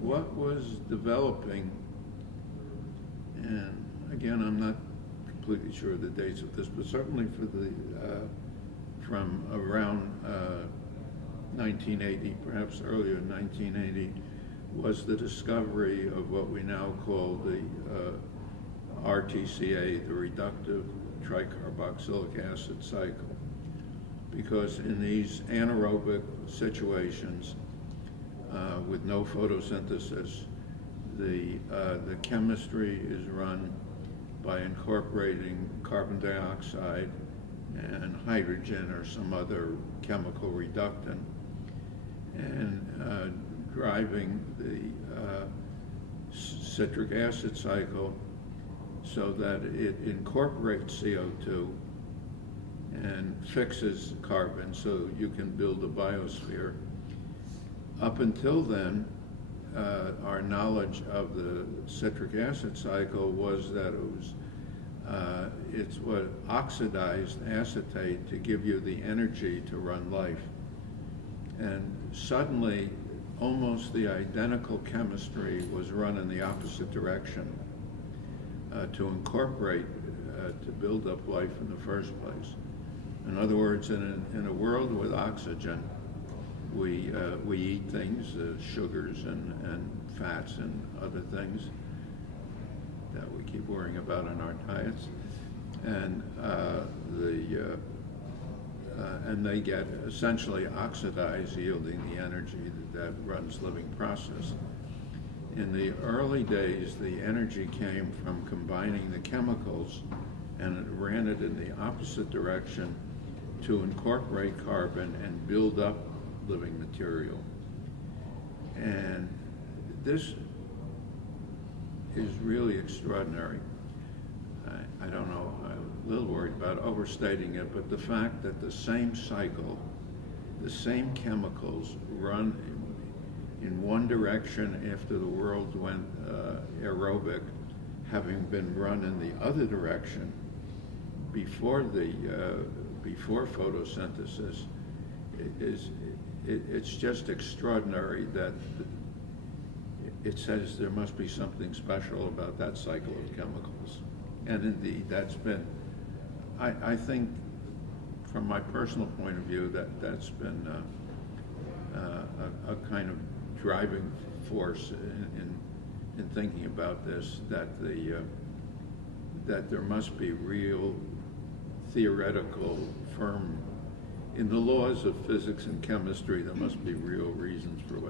what was developing, and again, I'm not completely sure of the dates of this, but certainly for the from around 1980, perhaps earlier, 1980, was the discovery of what we now call the RTCA, the reductive tricarboxylic acid cycle. Because in these anaerobic situations with no photosynthesis, the chemistry is run by incorporating carbon dioxide and hydrogen or some other chemical reductant, and driving the citric acid cycle so that it incorporates CO2 and fixes carbon so you can build a biosphere. Up until then, our knowledge of the citric acid cycle was that it's what oxidized acetate to give you the energy to run life. And suddenly, almost the identical chemistry was run in the opposite direction to incorporate, to build up life in the first place. In other words, in a world with oxygen, we eat things, sugars and fats and other things that we keep worrying about in our diets, and they get essentially oxidized, yielding the energy that runs living process. In the early days, the energy came from combining the chemicals, and it ran it in the opposite direction to incorporate carbon and build up living material. And this is really extraordinary. I don't know, I'm a little worried about overstating it, but the fact that the same cycle, the same chemicals run in one direction after the world went aerobic, having been run in the other direction before photosynthesis, it's just extraordinary that it says there must be something special about that cycle of chemicals. And indeed, that's been, I think, from my personal point of view, that's been a kind of driving force in thinking about this, that there must be real theoretical, firm, in the laws of physics and chemistry, there must be real reasons for what